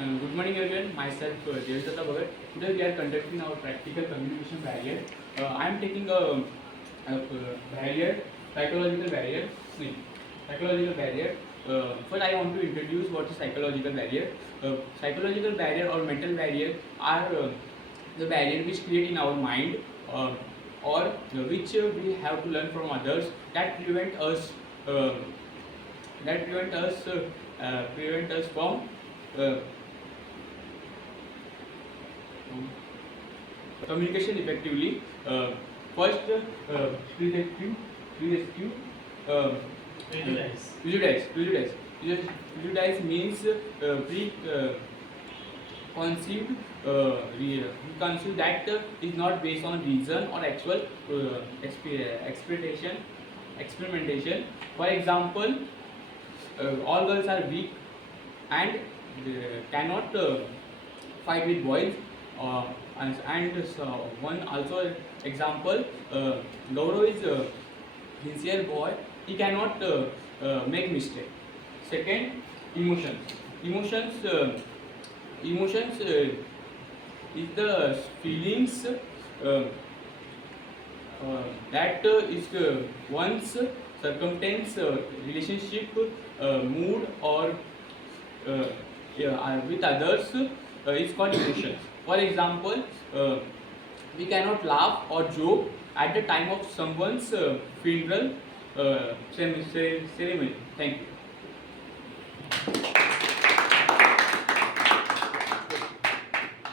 Good morning everyone, myself Devdata Bhagat. Today we are conducting our practical communication barrier. I am taking a barrier, psychological barrier. No, psychological barrier. First I want to introduce what is psychological barrier. Psychological barrier or mental barrier are the barrier which create in our mind or which we have to learn from others that prevent us uh, prevent us from uh, communication effectively. First, prerequisite, prerequisite, uh, visualize means conceived, conceived that is not based on reason or actual experimentation. For example, all girls are weak and cannot fight with boys. Uh, and so one also example, Gaurav is a sincere boy. He cannot make mistake. Second, emotions. Emotions is the feelings that is one's circumstance, relationship, mood, or with others is called emotions. For example, we cannot laugh or joke at the time of someone's funeral ceremony. Thank you.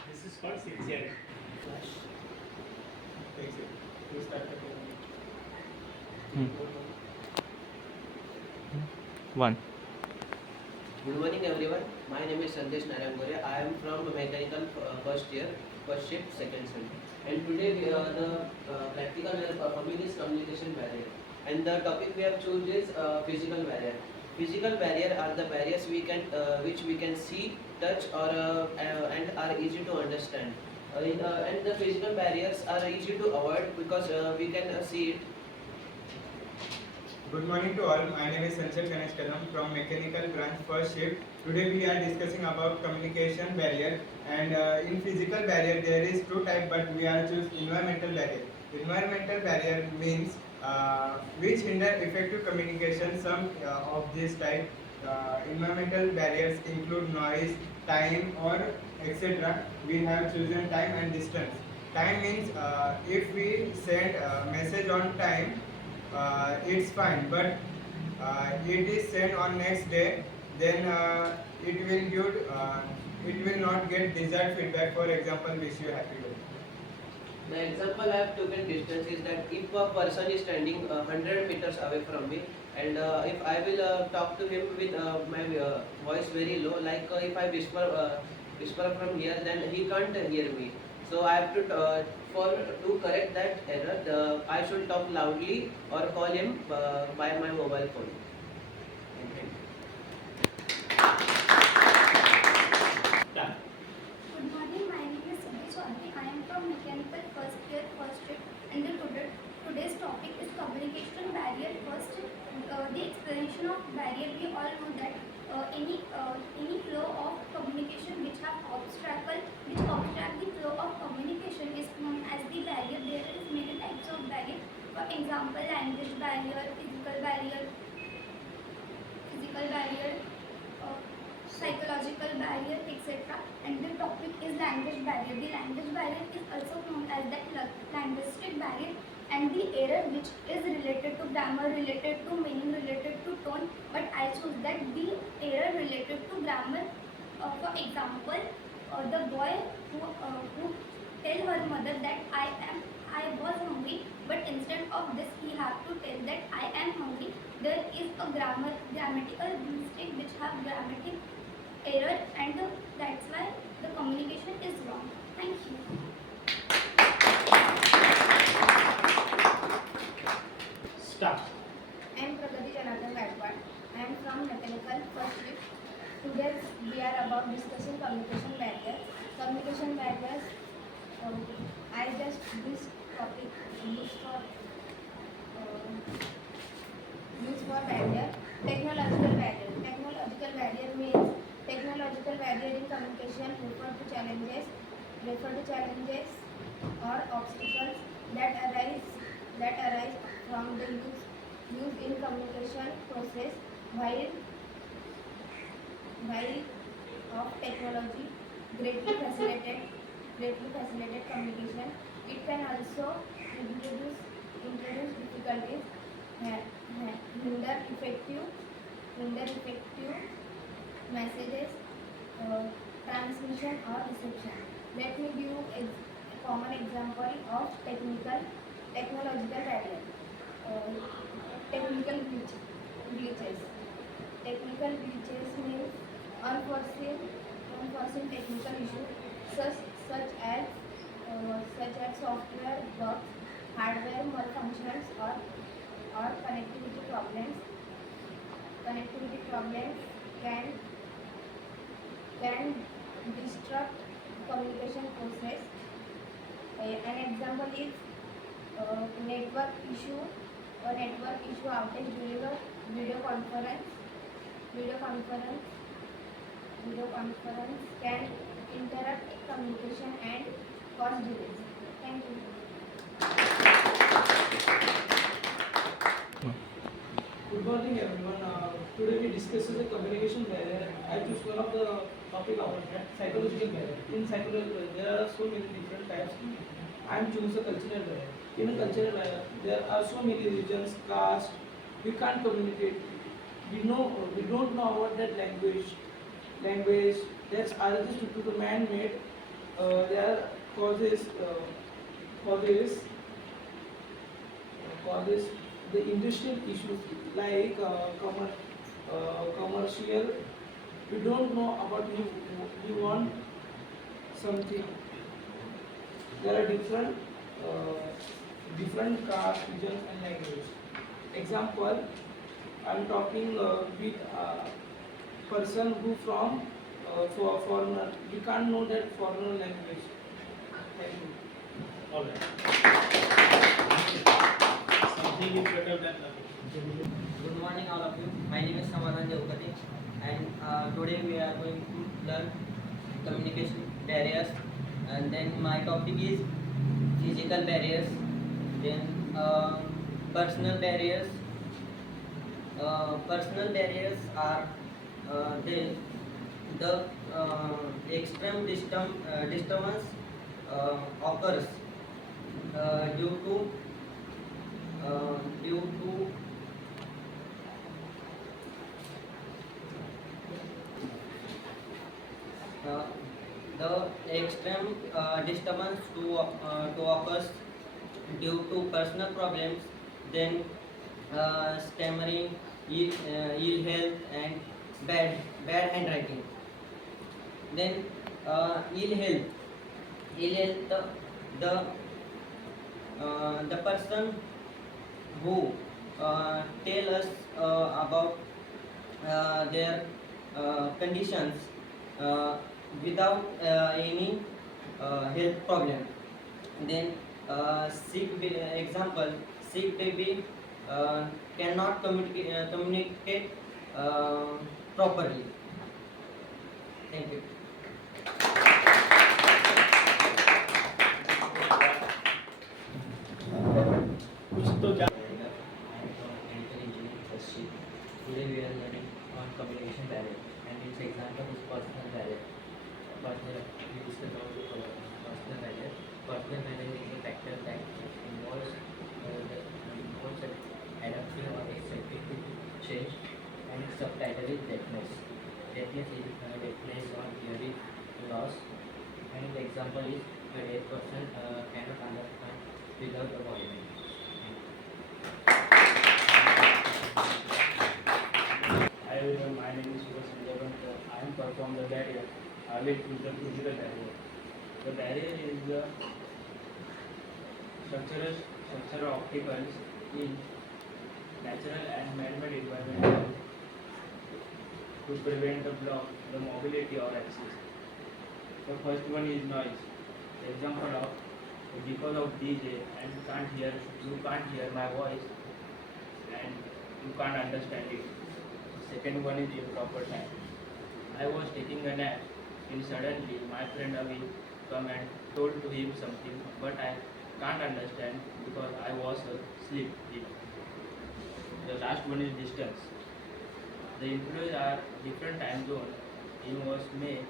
This is called sincerity. One. Good morning everyone. My name is Sandesh Narangore. I am from mechanical first year, first shift, second sem. And today we are the practical we are performing is communication barrier. And the topic we have chosen is physical barrier. Physical barrier are the barriers which we can see, touch, or and are easy to understand. And the physical barriers are easy to avoid because we can see it. Good morning to all. My name is Sanjay Ganesh Kalam from Mechanical Branch First Shift. Today we are discussing about communication barrier, and in physical barrier there is two types, but we are choose environmental barrier. Environmental barrier means which hinder effective communication. Some of this type environmental barriers include noise, time, or etc. We have chosen time and distance. Time means if we send a message on time, it's fine, but it is sent on next day, then it will not get desired feedback. For example, wish you happy birthday. The example I have taken distance is that if a person is standing 100 meters away from me, and if I will talk to him with my voice very low, like if I whisper from here, then he can't hear me. So I have to correct that error, I should talk loudly or call him by my mobile phone. Done. Good morning, my name is Siddhi Chaudhary. I am from Mechanical first year, first shift, and today's topic is communication barrier. First, the explanation of barrier. We all know that any flow of communication which obstruct the flow of communication is known as the barrier. There is many types of barrier. For example, language barrier, physical barrier, psychological barrier, etc. And the topic is language barrier. The language barrier is also known as the linguistic barrier, and the error which is related to grammar, related to meaning, related to tone. But I choose that the error related to grammar. For example, the boy who tell her mother that I was hungry, but instead of this he have to tell that I am hungry. There is a grammatical mistake which have grammatic error, and that's why the communication is wrong. Thank you. Start. I am Pragati Janardhan Gaikwad. I am from Mechanical first shift. Today we are about discussing communication barriers. Communication barriers. I just this topic used for barrier. Technological barrier. Technological barrier means technological barrier in communication refer to challenges or obstacles that arise from the use in communication process while of technology greatly facilitated communication. It can also introduce difficulties, hinder effective messages, transmission or reception. Let me give you a common example of technological barrier. Uh, technical glitches. Technical glitches means unforeseen technical issues such as software bugs, hardware malfunctions, or connectivity problems. Connectivity problems can disrupt communication process. An example is network issue. A network issue outage during a video conference. Video conference can interrupt communication and cause delays. Thank you. Good morning everyone. Today we discuss the communication barrier. I choose one of the topic about that, psychological barrier. In psychology there are so many different types. I am choose a cultural barrier. In a cultural barrier there are so many religions, caste. We can't communicate. We don't know about that language. That's origins due to the man-made. There are causes the industrial issues like commercial. We don't know about we want something. There are different caste, regions and language. Example, I'm talking with a person who from for foreigner. We can't know that foreigner language. Thank you. All right. Something is better than nothing. Good morning all of you. My name is Samadhan Jaukati and today we are going to learn communication barriers, and then my topic is physical barriers, then personal barriers. Personal barriers are the extreme disturbance occurs due to the extreme disturbance to occurs due to personal problems, then stammering, ill health and bad handwriting. Then ill health the person who tell us about their conditions without any health problem. Then sick baby cannot communicate properly. Thank you. कुछ तो जा Medical engineering first year. Today we are learning on communication barrier, and its example is personal barrier. We discuss about the personal barrier. Personal barrier is a factor that involves adapting or accepting to change, and its subtitle is deafness. Deafness is deafness or hearing loss, and the example is a deaf person cannot understand without a volume. Hi everyone, my name is Subhash Sanjavan. I am perform the barrier. I will choose the physical barrier. The barrier is the structural obstacles in natural and man-made environment to prevent the block, the mobility or access. The first one is noise. The example of because of DJ and you can't hear my voice and you can't understand it. Second one is improper time. I was taking a nap And suddenly my friend Avi come and told to him something, but I can't understand because I was asleep. The last one is distance. The employees are different time zone. In was make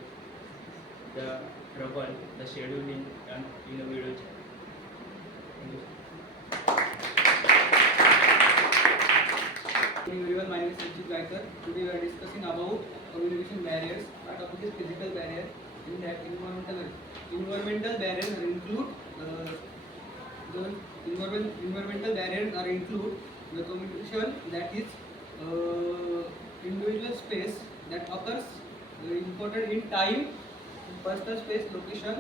the trouble the scheduling and in a video chat. Thank you. Good evening everyone, my name is Sanjeev Gaikar. Today we are discussing about communication barriers. Our topic is physical barrier. In that, environmental barriers are include environmental barriers are include the communication that is individual space that occurs important in time, personal space, location.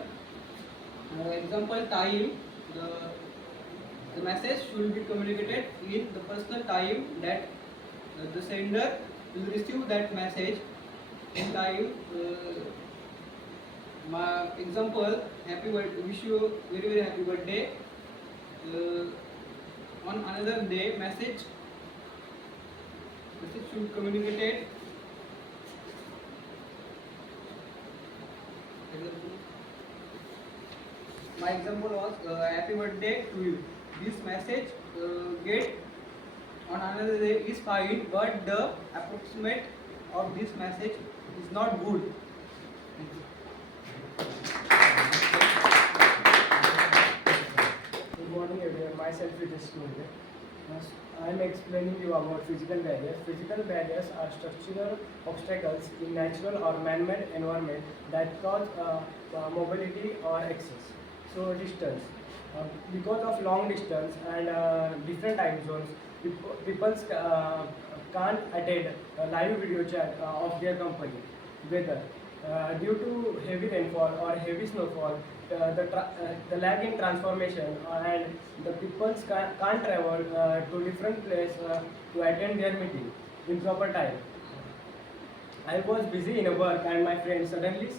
Example time. The message should be communicated in the personal time that the sender will receive that message in time. My example, happy birthday, wish you very very happy birthday. On another day, message should communicated. My example was happy birthday to you. This message get on another day is fine, but the approximate of this message is not good. Good morning everyone, myself is Sunil. I am explaining you about physical barriers. Physical barriers are structural obstacles in natural or man-made environment that cause mobility or access. So distance. Because of long distance and different time zones, people can't attend a live video chat of their company. Weather. Due to heavy rainfall or heavy snowfall, the lag in transformation and the people can't travel to different place to attend their meeting in proper time. I was busy in a work and my friend suddenly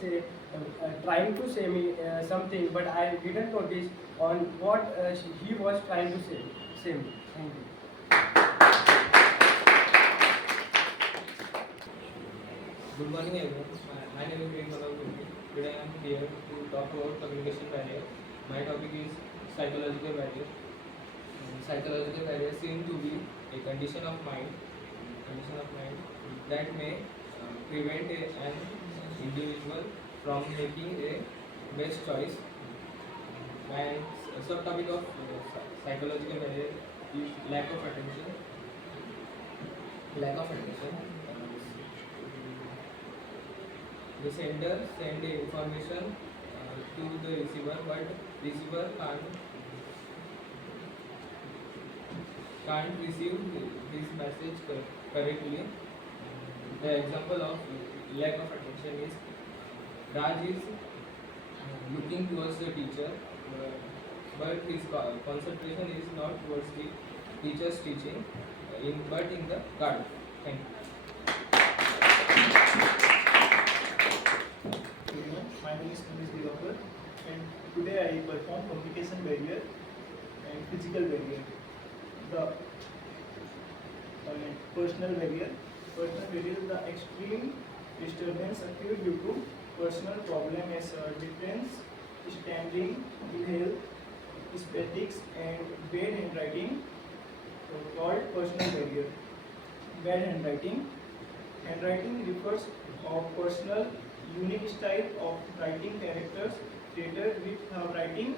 trying to say me something, but I didn't notice on what he was trying to say me. Thank you. Good morning everyone. My name is Vivek Malawurti. Today I am here to talk about communication barrier. My topic is psychological barrier. Psychological barrier seem to be a condition of mind that may prevent an individual from making a best choice. And subtopic of psychological barrier is lack of attention. The sender send the information to the receiver, but receiver can't receive this message correctly. The example of lack of attention is Raj is looking towards the teacher, but his concentration is not towards the teacher's teaching, but in the garden. Thank you. My name is Manish Divakar, and today I perform communication barrier and physical barrier. The personal barrier. Personal barrier is the extreme disturbance occurred due to personal problem as difference, standing, ill health, aesthetics, and bad handwriting, called personal barrier. Bad handwriting. Handwriting refers of personal unique style of writing characters created with writing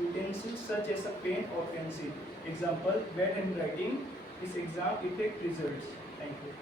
utensils such as a pen or pencil. Example, bad handwriting is exam effect results. Thank you.